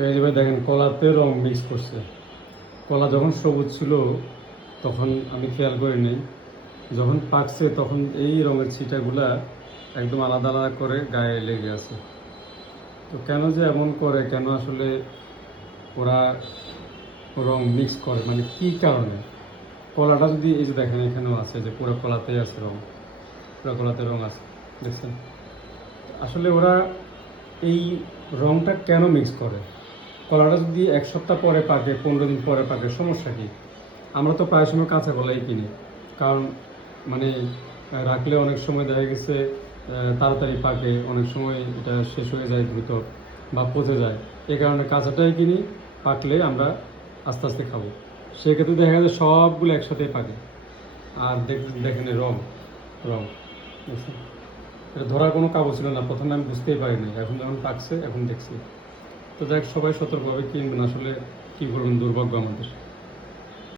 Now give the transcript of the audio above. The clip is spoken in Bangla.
এই যে ভাই দেখেন কলাতে রং মিক্স করছে। কলা যখন সবুজ ছিল তখন আমি খেয়াল করিনি, যখন পাকছে তখন এই রঙের ছিটাগুলা একদম আলাদা আলাদা করে গায়ে লেগে আছে। তো কেন যে এমন করে, কেন আসলে ওরা রং মিক্স করে, মানে কি কারণে? কলাটা যদি এই যে দেখেন এখানেও আছে, যে পুরো কলাতেই আছে রং, পুরো কলাতে রং আছে, দেখছেন? আসলে ওরা এই রংটা কেন মিক্স করে? কলাটা যদি এক সপ্তাহ পরে পাকে, 15 দিন পরে পাকে, সমস্যা কি? আমরা তো প্রায় সময় কাঁচা কলাই কিনি, কারণ মানে রাখলে অনেক সময় দেখা গেছে তাড়াতাড়ি পাকে, অনেক সময় এটা শেষ হয়ে যায় দ্রুত বা পচে যায়। এই কারণে কাঁচাটাই কিনি, পাকলে আমরা আস্তে আস্তে খাবো। সেক্ষেত্রে দেখা যায় সবগুলো একসাথে পাকে। আর দেখেন এই রং, রং বুঝছেন? এটা ধরার কোনো কাগজ ছিল না, প্রথমে আমি বুঝতেই পারিনি, এখন যখন পাকছে এখন দেখছি। তো দেখ, সবাই সতর্কভাবে কিনবেন, আসলে কী করবেন, দুর্ভাগ্য আমাদের।